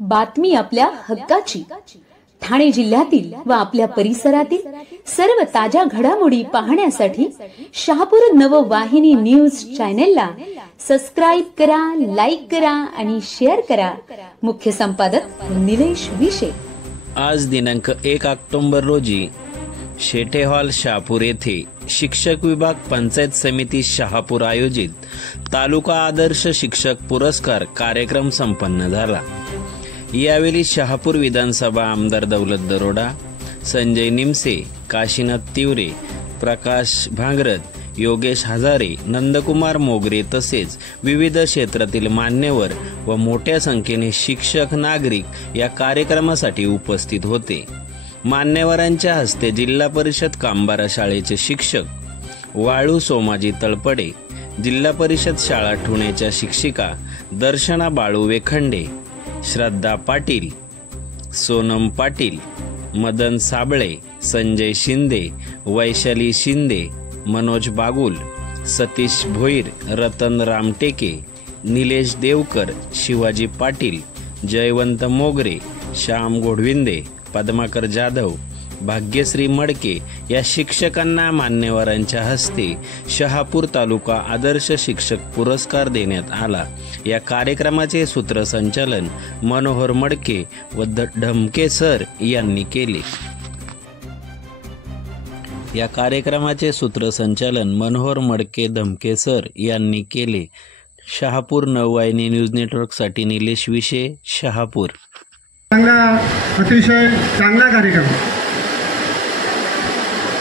बातमी आपल्या हक्काची. ठाणे जिल्ह्यातील व आपल्या परिसरातील सर्व ताज्या घडामोडी पाहण्यासाठी शहापूर नववाहिनी न्यूज चॅनेलला सबस्क्राइब करा, लाईक करा आणि शेअर करा. मुख्य संपादक निलेश विशे. आज दिनांक 1 ऑक्टोबर रोजी शेटे हॉल शहापूर येथे शिक्षक विभाग पंचायत समिती शहापूर आयोजित तालुका आदर्श शिक्षक पुरस्कार कार्यक्रम संपन्न झाला. यावेळी शहापूर विधानसभा आमदार दौलत दरोडा, संजय निमसे, काशीनाथ तिवरे, प्रकाश भांगरत, योगेश हजारे, नंदकुमार मोगरे तसेच विविध क्षेत्रातील मान्यवर व मोठ्या संख्येने शिक्षक नागरिक या कार्यक्रमासाठी उपस्थित होते. मान्यवरांच्या हस्ते जिल्हा परिषद कांबारा शाळेचे शिक्षक वाळू सोमाजी तळपडे, जिल्हा परिषद शाळा ठुणेच्या शिक्षिका दर्शना बाळू वेखंडे, श्रद्धा पाटील, सोनम पाटील, मदन साबळे, संजय शिंदे, वैशाली शिंदे, मनोज बागुल, सतीश भोईर, रतन रामटेके, निलेश देवकर, शिवाजी पाटील, जयवंत मोगरे, श्याम गोडविंदे, पद्माकर जाधव, भाग्यश्री मडके या शिक्षकांना मान्यवरांच्या हस्ते शहापूर तालुका आदर्श शिक्षक पुरस्कार देण्यात आला. या कार्यक्रमाचे सूत्रसंचालन मनोहर मडके व ढमके सर यांनी केले. या कार्यक्रमाचे सूत्रसंचालन मनोहर मडके धमके सर यांनी केले. शहापूर नववाहिनी न्यूज नेटवर्कसाठी निलेश विशे, शहापूर. अतिशय चांगला कार्यक्रम.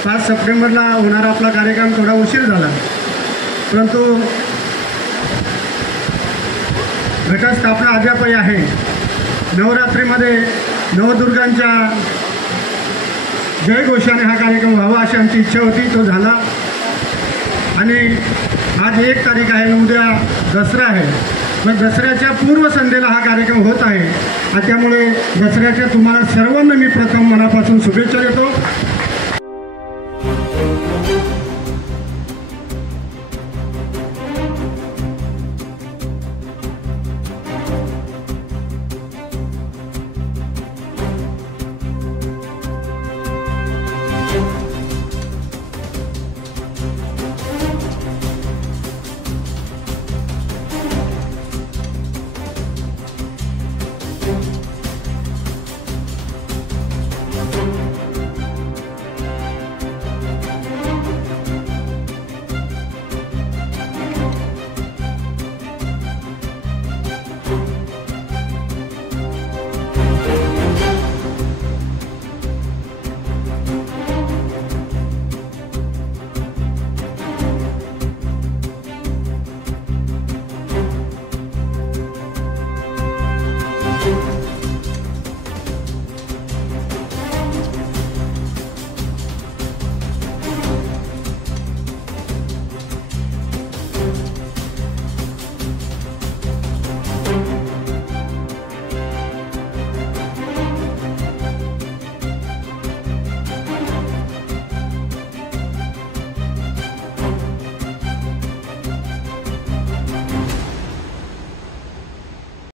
5 सप्टेंबरला होणारा आपला कार्यक्रम थोडा उशीर झाला, परंतु घटस्थापना अद्यापही आहे. नवरात्रीमध्ये नवदुर्गांच्या जयघोषाने हा कार्यक्रम व्हावा अशी आमची इच्छा होती. तो झाला आणि आज 1 तारीख आहे, उद्या दसरा आहे. पण दसऱ्याच्या पूर्वसंध्येला हा कार्यक्रम होत आहे आणि त्यामुळे दसऱ्याच्या तुम्हाला सर्वांना मी प्रथम मनापासून शुभेच्छा देतो.